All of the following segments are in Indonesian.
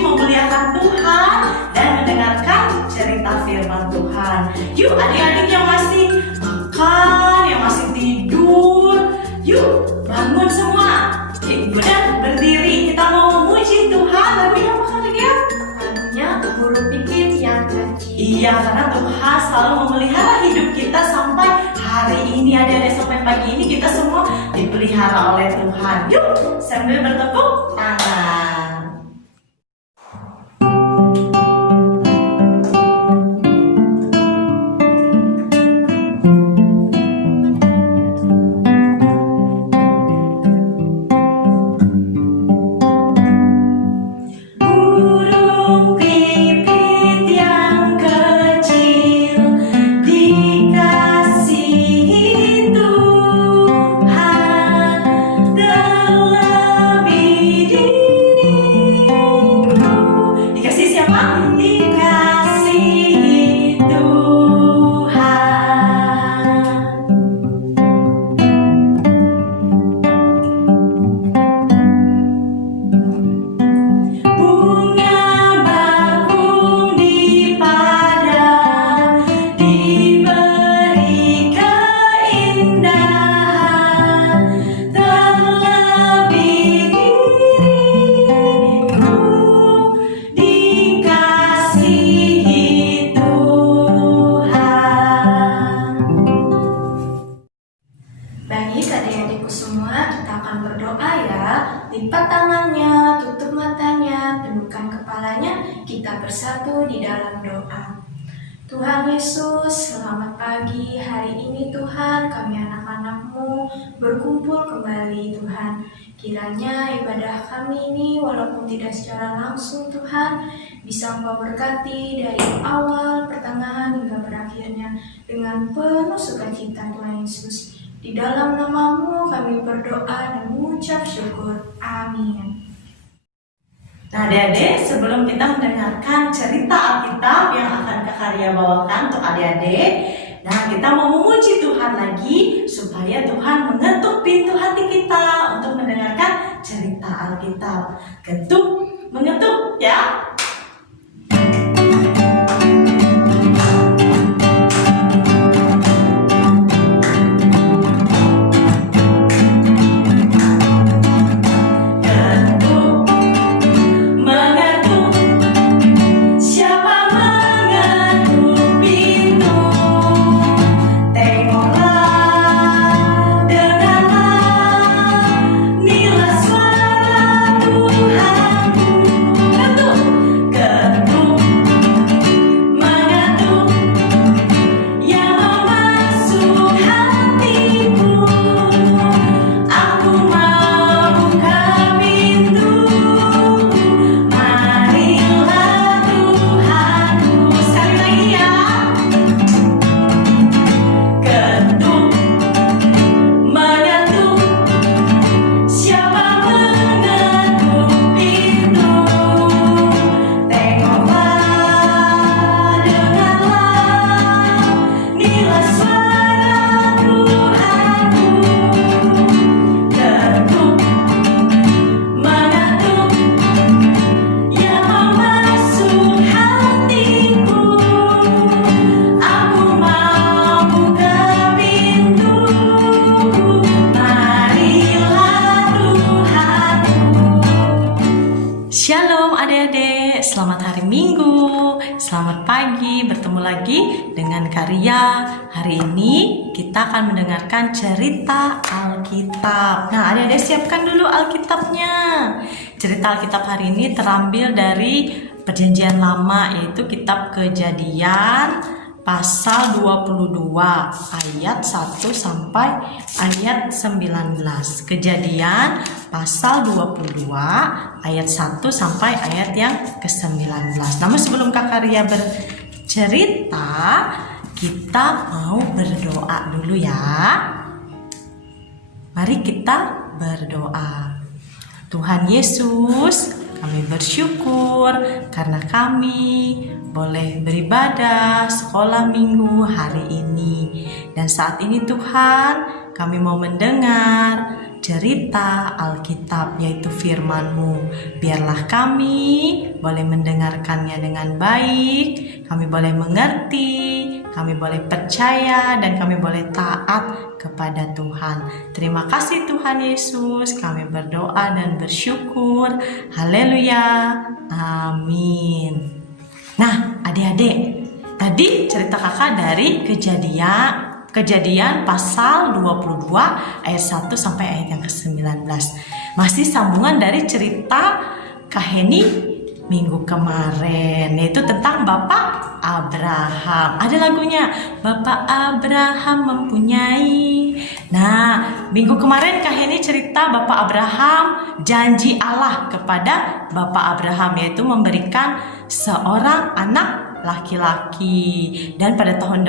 memuliakan Tuhan dan mendengarkan cerita firman Tuhan. Yuk adik-adik yang masih makan, yang masih tidur, yuk bangun semua. Udah berdiri, kita mau memuji Tuhan. Lagunya apa kali ya? Lagunya Guru Pipit yang kecil. Iya, karena Tuhan selalu memelihara hidup kita sampai hari ini, adik-adik, sampai pagi ini kita semua dipelihara oleh Tuhan. Yuk sambil bertepuk tangan. Lipat tangannya, tutup matanya, tundukkan kepalanya, kita bersatu di dalam doa. Tuhan Yesus, selamat pagi. Hari ini Tuhan, kami anak-anak-Mu berkumpul kembali Tuhan. Kiranya ibadah kami ini walaupun tidak secara langsung Tuhan, bisa Engkau berkati dari awal, pertengahan hingga berakhirnya dengan penuh sukacita Tuhan Yesus. Di dalam nama-Mu kami berdoa dan mengucap syukur. Amin. Nah adik-adik, sebelum kita mendengarkan cerita Alkitab yang akan Kak Karya bawakan untuk adik-adik, nah kita mau memuji Tuhan lagi supaya Tuhan mengetuk pintu hati kita untuk mendengarkan cerita Alkitab. Ketuk, mengetuk ya. lagi dengan karya. Hari ini kita akan mendengarkan cerita Alkitab. Nah, adik-adik siapkan dulu Alkitabnya. Cerita Alkitab hari ini terambil dari Perjanjian Lama, yaitu kitab Kejadian pasal 22 ayat 1 sampai ayat 19. Kejadian pasal 22 ayat 1 sampai ayat yang ke-19. Namun sebelum Kak Karya bercerita, kita mau berdoa dulu ya. Mari kita berdoa. Tuhan Yesus, kami bersyukur karena kami boleh beribadah sekolah minggu hari ini. Dan saat ini Tuhan, kami mau mendengar cerita Alkitab, yaitu firman-Mu. Biarlah kami boleh mendengarkannya dengan baik, kami boleh mengerti, kami boleh percaya, dan kami boleh taat kepada Tuhan. Terima kasih Tuhan Yesus, kami berdoa dan bersyukur. Haleluya, amin. Nah, adik-adik, tadi cerita kakak dari Kejadian pasal 22 ayat 1 sampai ayat yang ke-19. Masih sambungan dari cerita Kak Heni minggu kemarin, yaitu tentang Bapak Abraham. Ada lagunya, Bapak Abraham mempunyai. Nah, minggu kemarin Kak Heni cerita Bapak Abraham, janji Allah kepada Bapak Abraham, yaitu memberikan seorang anak laki-laki. Dan pada tahun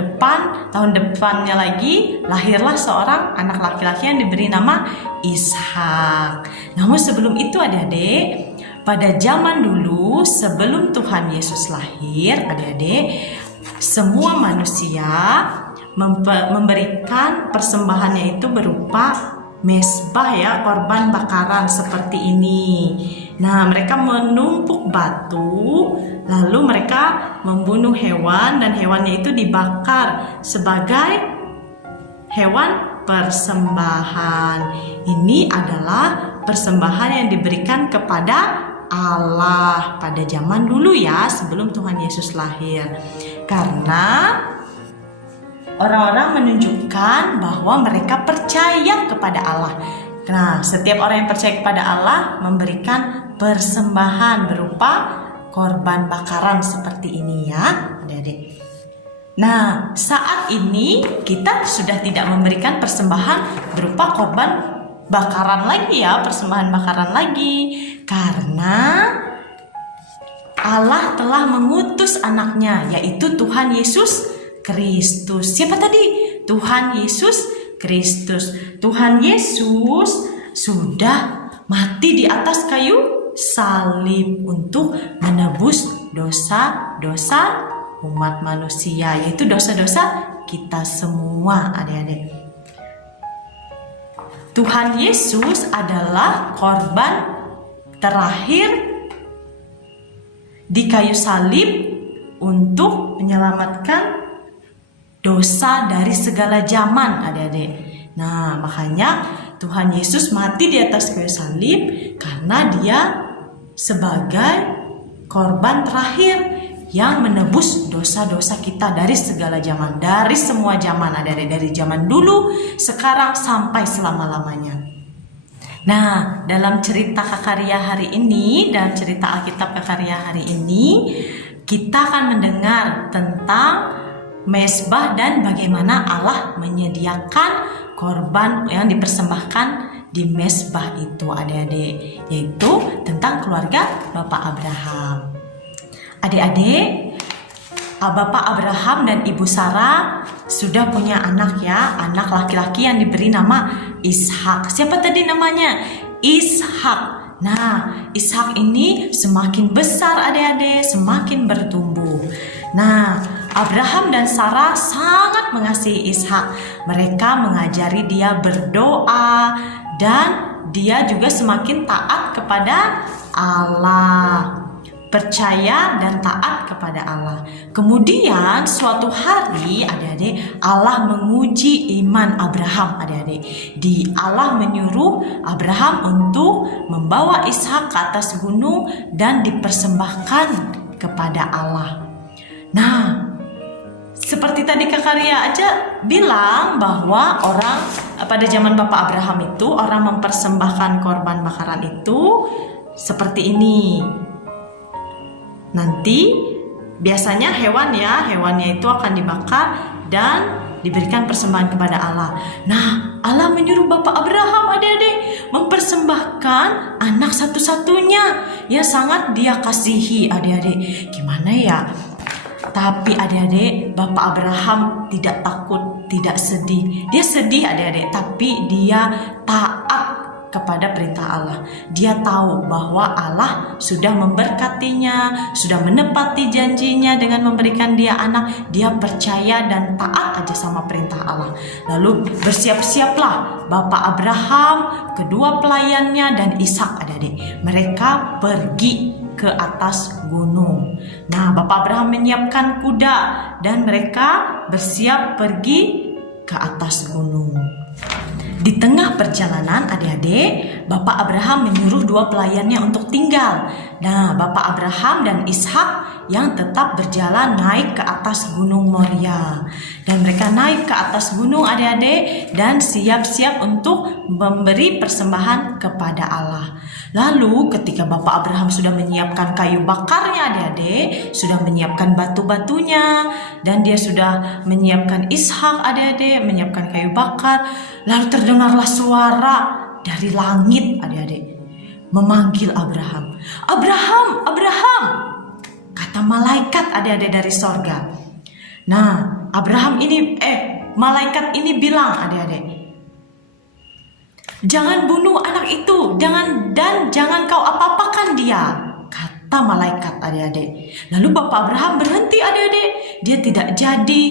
depannya lagi, lahirlah seorang anak laki-laki yang diberi nama Ishak. Namun sebelum itu adik-adik, pada zaman dulu sebelum Tuhan Yesus lahir, adik-adik, semua manusia memberikan persembahannya itu berupa mesbah ya, korban bakaran seperti ini. Nah, mereka menumpuk batu, lalu mereka membunuh hewan, dan hewannya itu dibakar sebagai hewan persembahan. Ini adalah persembahan yang diberikan kepada Allah pada zaman dulu ya, sebelum Tuhan Yesus lahir. Karena orang-orang menunjukkan bahwa mereka percaya kepada Allah. Nah, setiap orang yang percaya kepada Allah memberikan persembahan berupa korban bakaran seperti ini ya, adik-adik. Nah, saat ini kita sudah tidak memberikan persembahan berupa korban bakaran lagi ya, persembahan bakaran lagi, karena Allah telah mengutus anaknya, yaitu Tuhan Yesus Kristus. Siapa tadi? Tuhan Yesus Kristus. Tuhan Yesus sudah mati di atas kayu salib untuk menebus dosa-dosa umat manusia, yaitu dosa-dosa kita semua, adik-adik. Tuhan Yesus adalah korban terakhir di kayu salib untuk menyelamatkan dosa dari segala zaman, adik-adik. Nah, makanya Tuhan Yesus mati di atas kayu salib karena Dia sebagai korban terakhir yang menebus dosa-dosa kita dari segala zaman, dari semua zaman, adik-adik, dari zaman dulu, sekarang, sampai selama-lamanya. Nah, dalam cerita Kak Karya hari ini, dalam cerita Alkitab Kak Karya hari ini, kita akan mendengar tentang mesbah dan bagaimana Allah menyediakan korban yang dipersembahkan di mesbah itu, adik-adik, yaitu tentang keluarga Bapak Abraham. Adik-adik, Bapak Abraham dan Ibu Sarah sudah punya anak ya, anak laki-laki yang diberi nama Ishak. Siapa tadi namanya? Ishak. Nah, Ishak ini semakin besar adik-adik, semakin bertumbuh. Nah, Abraham dan Sarah sangat mengasihi Ishak. Mereka mengajari dia berdoa, dan dia juga semakin taat kepada Allah, percaya dan taat kepada Allah. Kemudian suatu hari adik-adik, Allah menguji iman Abraham, adik-adik. Allah menyuruh Abraham untuk membawa Ishak ke atas gunung dan dipersembahkan kepada Allah. Nah, seperti tadi Kak Karya aja bilang bahwa orang pada zaman Bapak Abraham itu orang mempersembahkan korban bakaran itu seperti ini. Nanti biasanya hewannya itu akan dibakar dan diberikan persembahan kepada Allah. Nah, Allah menyuruh Bapak Abraham adik-adik mempersembahkan anak satu-satunya yang sangat dia kasihi adik-adik. Gimana ya? Tapi adik-adik, Bapak Abraham tidak takut, tidak sedih. Dia sedih adik-adik, tapi dia taat kepada perintah Allah. Dia tahu bahwa Allah sudah memberkatinya, sudah menepati janjinya dengan memberikan dia anak. Dia percaya dan taat aja sama perintah Allah. Lalu bersiap-siaplah Bapak Abraham, kedua pelayannya dan Ishak adik-adik. Mereka pergi ke atas gunung. Nah, Bapak Abraham menyiapkan kuda dan mereka bersiap pergi ke atas gunung. Di tengah perjalanan adik-adik, Bapak Abraham menyuruh dua pelayannya untuk tinggal. Nah, Bapak Abraham dan Ishak yang tetap berjalan naik ke atas gunung Moria. Dan mereka naik ke atas gunung adik-adik dan siap-siap untuk memberi persembahan kepada Allah. Lalu ketika Bapak Abraham sudah menyiapkan kayu bakarnya adik-adik, sudah menyiapkan batu-batunya, dan dia sudah menyiapkan Ishak adik-adik, menyiapkan kayu bakar, lalu terdengarlah suara dari langit adik-adik memanggil Abraham. Abraham, Abraham, kata malaikat adik-adik dari sorga. Nah, malaikat ini bilang adik-adik, jangan bunuh anak itu, jangan kau apa-apakan dia, kata malaikat adik-adik. Lalu Bapak Abraham berhenti adik-adik, dia tidak jadi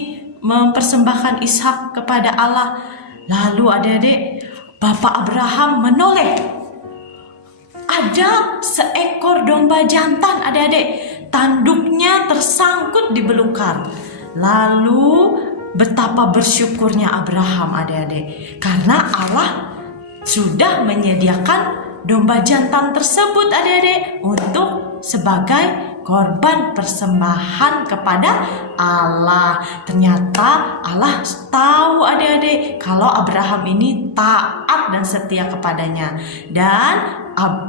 mempersembahkan Ishak kepada Allah. Lalu adik-adik, Bapak Abraham menoleh. Ada seekor domba jantan adik-adik, tanduknya tersangkut di belukar. Lalu betapa bersyukurnya Abraham adik-adik, karena Allah sudah menyediakan domba jantan tersebut adik-adik untuk sebagai korban persembahan kepada Allah. Ternyata Allah tahu adik-adik kalau Abraham ini taat dan setia kepadanya, dan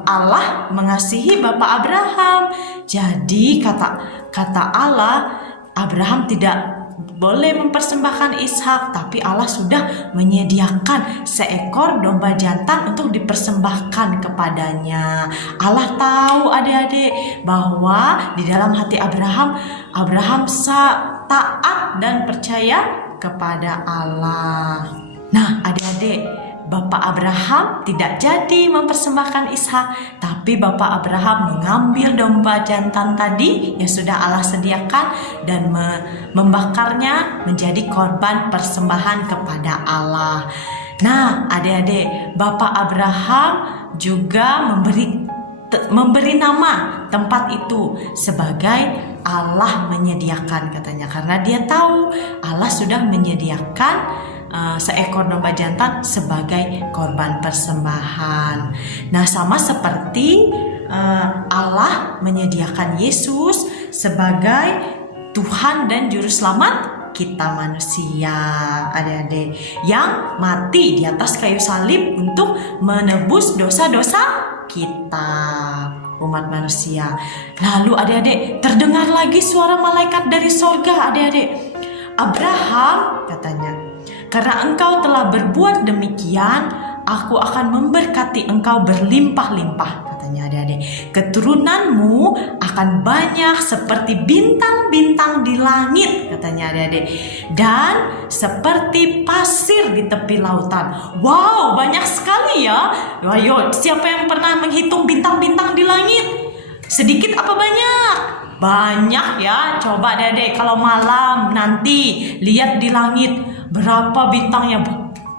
Allah mengasihi Bapak Abraham. Jadi kata Allah, Abraham tidak boleh mempersembahkan Ishak, tapi Allah sudah menyediakan seekor domba jantan untuk dipersembahkan kepadanya. Allah tahu adik-adik bahwa di dalam hati Abraham taat dan percaya kepada Allah. Nah, adik-adik, Bapak Abraham tidak jadi mempersembahkan Ishak, tapi Bapak Abraham mengambil domba jantan tadi yang sudah Allah sediakan dan membakarnya menjadi korban persembahan kepada Allah. Nah, adik-adik, Bapak Abraham juga memberi nama tempat itu sebagai Allah menyediakan katanya, karena dia tahu Allah sudah menyediakan seekor domba jantan sebagai korban persembahan. Nah, sama seperti Allah menyediakan Yesus sebagai Tuhan dan Juru Selamat kita manusia, adik-adik, yang mati di atas kayu salib untuk menebus dosa-dosa kita, umat manusia. Lalu adik-adik, terdengar lagi suara malaikat dari sorga adik-adik. Abraham katanya, karena engkau telah berbuat demikian, aku akan memberkati engkau berlimpah-limpah, katanya adik-adik. Keturunanmu akan banyak seperti bintang-bintang di langit, katanya adik-adik, dan seperti pasir di tepi lautan. Wow, banyak sekali ya. Ayo, siapa yang pernah menghitung bintang-bintang di langit? Sedikit apa banyak? Banyak ya. Coba adik-adik kalau malam nanti lihat di langit, berapa bintangnya?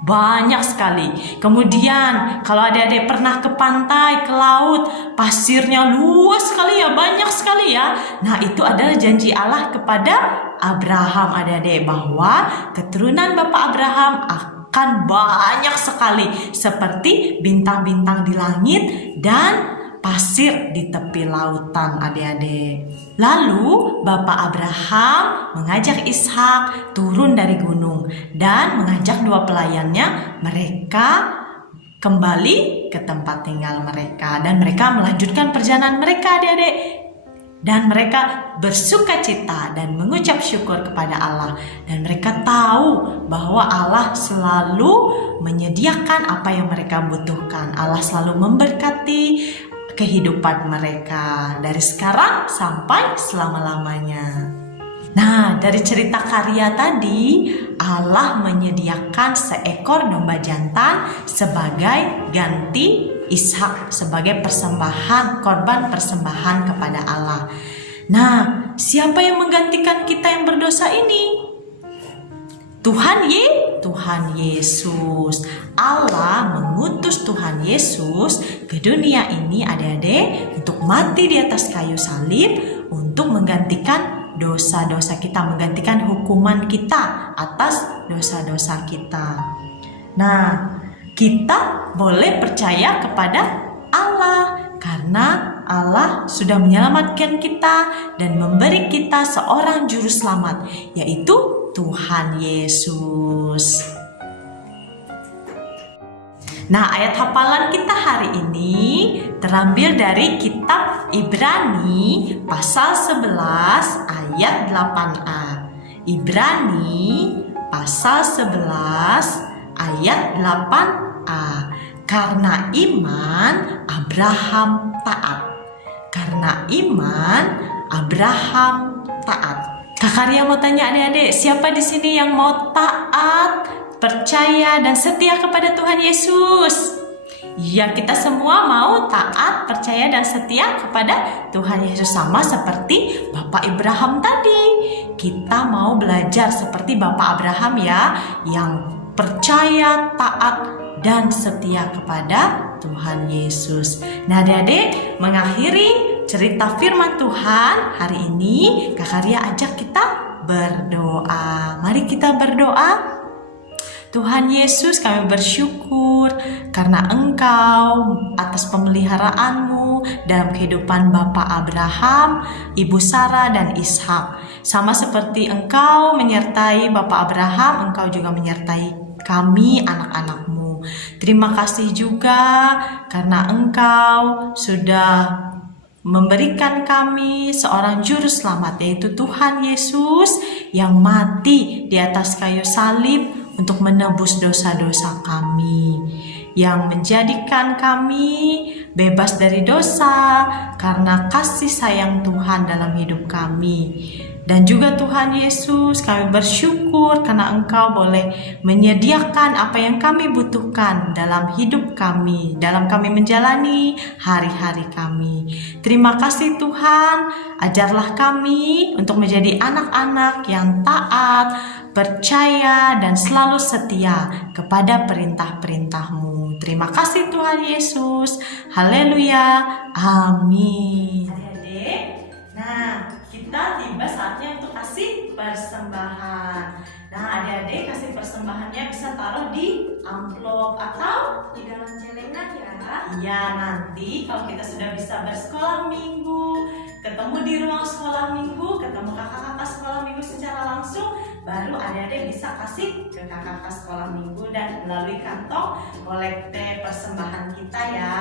Banyak sekali. Kemudian kalau adik-adik pernah ke pantai, ke laut, pasirnya luas sekali ya, banyak sekali ya. Nah, itu adalah janji Allah kepada Abraham adik-adik, bahwa keturunan Bapak Abraham akan banyak sekali seperti bintang-bintang di langit dan pasir di tepi lautan, adik-adik. Lalu Bapak Abraham mengajak Ishak turun dari gunung dan mengajak dua pelayannya, mereka kembali ke tempat tinggal mereka dan mereka melanjutkan perjalanan mereka, adik-adik. Dan mereka bersukacita dan mengucap syukur kepada Allah. Dan mereka tahu bahwa Allah selalu menyediakan apa yang mereka butuhkan. Allah selalu memberkati kehidupan mereka dari sekarang sampai selama-lamanya. Nah, dari cerita karya tadi, Allah menyediakan seekor domba jantan sebagai ganti Ishak, sebagai persembahan, korban persembahan kepada Allah. Nah, siapa yang menggantikan kita yang berdosa ini? Tuhan Yesus. Allah mengutus Tuhan Yesus ke dunia ini, adik-adik, untuk mati di atas kayu salib untuk menggantikan dosa-dosa kita, menggantikan hukuman kita atas dosa-dosa kita. Nah, kita boleh percaya kepada Allah karena Allah sudah menyelamatkan kita dan memberi kita seorang juru selamat, yaitu Tuhan Yesus. Nah, ayat hafalan kita hari ini terambil dari kitab Ibrani pasal 11 ayat 8a. Ibrani pasal 11 ayat 8a. Karena iman Abraham taat. Karena iman Abraham taat. Kak Arya mau tanya adik-adik, siapa di sini yang mau taat, percaya dan setia kepada Tuhan Yesus? Ya, kita semua mau taat, percaya dan setia kepada Tuhan Yesus, sama seperti Bapak Abraham tadi. Kita mau belajar seperti Bapak Abraham ya, yang percaya, taat dan setia kepada Tuhan Yesus. Nah, adik-adik, mengakhiri cerita firman Tuhan hari ini, Kak Arya ajak kita berdoa. Mari kita berdoa. Tuhan Yesus, kami bersyukur karena Engkau atas pemeliharaanmu dalam kehidupan Bapak Abraham, Ibu Sarah dan Ishak. Sama seperti Engkau menyertai Bapak Abraham, Engkau juga menyertai kami anak-anak-Mu. Terima kasih juga karena Engkau sudah memberikan kami seorang juru selamat, yaitu Tuhan Yesus yang mati di atas kayu salib untuk menebus dosa-dosa kami, yang menjadikan kami bebas dari dosa karena kasih sayang Tuhan dalam hidup kami. Dan juga Tuhan Yesus, kami bersyukur karena Engkau boleh menyediakan apa yang kami butuhkan dalam hidup kami, dalam kami menjalani hari-hari kami. Terima kasih Tuhan, ajarlah kami untuk menjadi anak-anak yang taat, percaya dan selalu setia kepada perintah-perintah-Mu. Terima kasih Tuhan Yesus. Haleluya. Amin. Adik-adik, nah kita tiba saatnya untuk kasih persembahan. Nah, adik-adik, kasih persembahannya bisa taruh di amplop atau di dalam celengan ya. Iya, nanti kalau kita sudah bisa bersekolah minggu, ketemu di ruang sekolah minggu, ketemu kakak-kakak sekolah minggu secara langsung, baru adik-adik bisa kasih ke kakak-kakak sekolah minggu dan melalui kantong kolekte persembahan kita ya.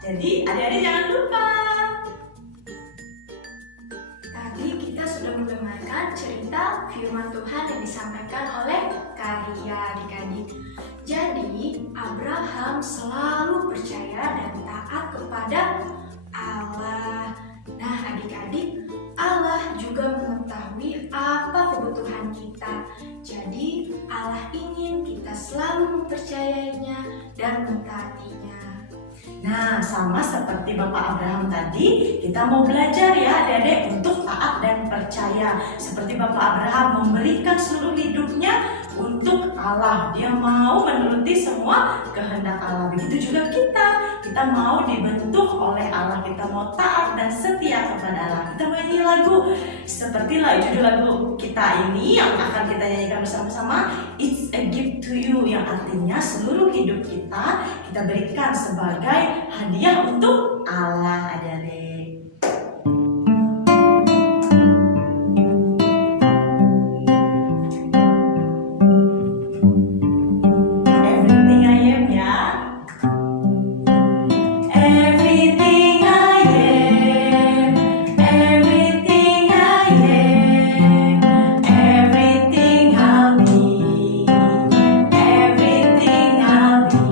Jadi adik-adik jangan lupa. Tadi kita sudah mendengarkan cerita firman Tuhan yang disampaikan oleh Kak Ria adik-adik. Jadi Abraham selalu percaya dan taat kepada Allah. Nah adik-adik, Allah juga mengetahui apa kebutuhan kita. Jadi Allah ingin kita selalu mempercayainya dan mentaatinya. Nah, sama seperti Bapak Abraham tadi, kita mau belajar ya adik-adik untuk taat dan percaya. Seperti Bapak Abraham memberikan seluruh hidupnya untuk Allah. Dia mau menuruti semua kehendak Allah. Begitu juga kita mau dibentuk oleh Allah. Kita mau taat dan setia kepada Allah. Kita mau nyanyi lagu seperti judul lagu kita ini yang akan kita nyanyikan bersama-sama, It's a give to you, yang artinya seluruh hidup kita berikan sebagai hadiah untuk Allah, adik-adik. Everything I am, ya. Everything I am, everything I am, everything I'll be, everything I'll be.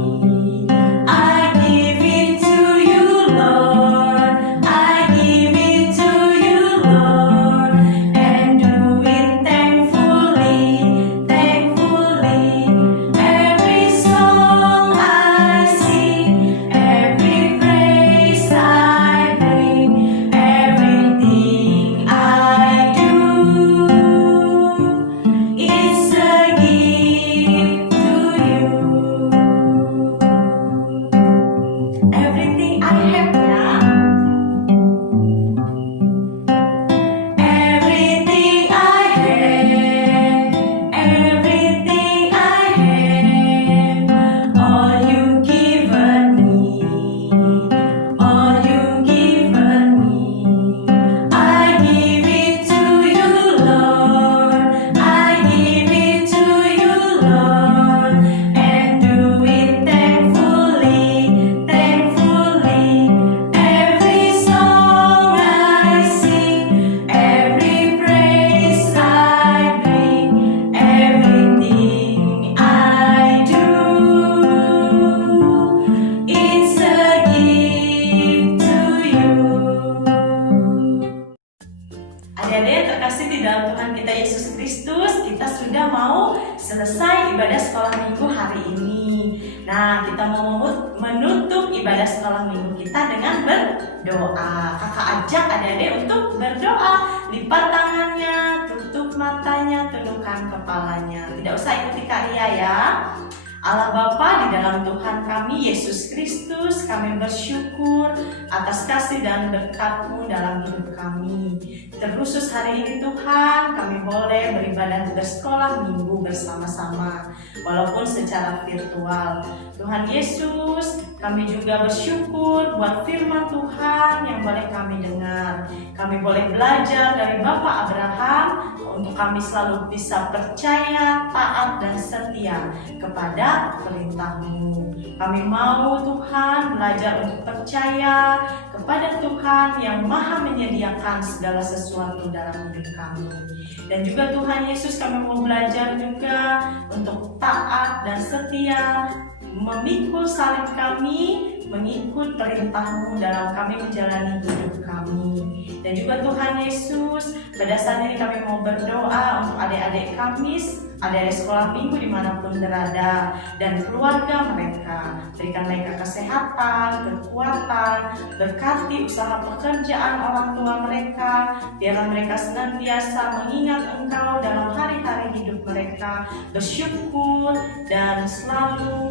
I give it to you, Lord. I give it to you, Lord, and do it thankfully, thankfully. Every song I sing, every praise I bring, everything I do, it's a gift to you. Everything I have, ya. Everything I have, everything I have, all you given me, all you given me. I give it to you, Lord. I give it to you, Lord, and do it thankfully, thankfully. Every song I sing, every praise I bring, everything I do, it's a gift to you. Adik-adik terkasih di dalam Tuhan kita Yesus Kristus, kita sudah mau selesai ibadah sekolah minggu hari ini. Nah, kita mau menutup ibadah sekolah minggu kita dengan berdoa. Kakak ajak adik-adik untuk berdoa. Lipat tangannya, tutup matanya, tundukkan kepalanya. Tidak usah ikuti Kak Ria, ya. Allah Bapa, di dalam Tuhan kami Yesus Kristus, kami bersyukur atas kasih dan berkat-Mu dalam hidup kami. Terkhusus hari ini Tuhan, kami boleh beribadah bersekolah minggu bersama-sama, walaupun secara virtual. Tuhan Yesus, kami juga bersyukur buat firman Tuhan yang boleh kami dengar. Kami boleh belajar dari Bapak Abraham untuk kami selalu bisa percaya, taat, dan setia kepada perintah-Mu. Kami mau Tuhan belajar untuk percaya kepada Tuhan yang Maha menyediakan segala sesuatu dalam hidup kami. Dan juga Tuhan Yesus, kami mau belajar juga untuk taat dan setia, memikul salib kami, mengikut perintah-Mu dalam kami menjalani hidup kami. Dan juga Tuhan Yesus, pada saat ini kami mau berdoa untuk adik-adik kami, adik-adik sekolah minggu dimanapun berada, dan keluarga mereka. Berikan mereka kesehatan, kekuatan, berkati usaha pekerjaan orang tua mereka, biarlah mereka senantiasa mengingat Engkau dalam hari-hari hidup mereka, bersyukur dan selalu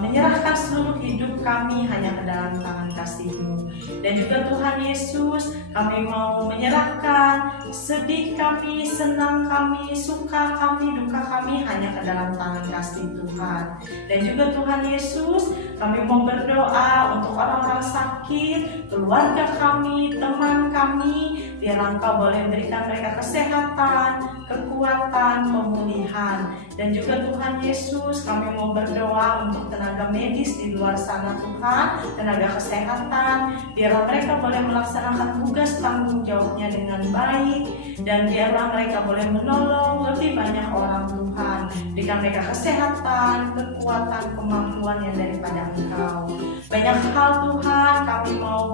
menyerahkan seluruh hidup kami hanya ke dalam tangan kasih-Mu. Dan juga Tuhan Yesus, kami mau menyerahkan sedih kami, senang kami, suka kami, duka kami hanya ke dalam tangan kasih Tuhan. Dan juga Tuhan Yesus, kami mau berdoa untuk orang-orang sakit, keluarga kami, teman kami, biar Engkau boleh berikan mereka kesehatan, kekuatan, pemulihan. Dan juga Tuhan Yesus, kami mau berdoa untuk tenaga medis di luar sana Tuhan, tenaga kesehatan, biarlah mereka boleh melaksanakan tugas tanggung jawabnya dengan baik, dan biarlah mereka boleh menolong lebih banyak orang Tuhan. Berikan mereka kesehatan, kekuatan, kemampuan yang daripada Engkau. Banyak hal Tuhan kami mau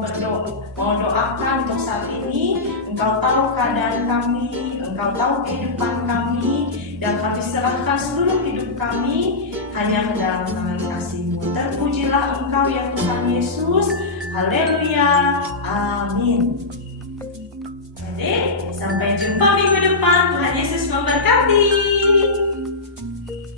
doakan untuk saat ini. Engkau tahu keadaan kami, Engkau tahu kehidupan kami, dan kami serahkan seluruh hidup kami hanya ke dalam tangan kasih-Mu. Terpujilah Engkau ya Tuhan Yesus. Haleluya. Amin. Jadi, sampai jumpa minggu depan. Tuhan Yesus memberkati.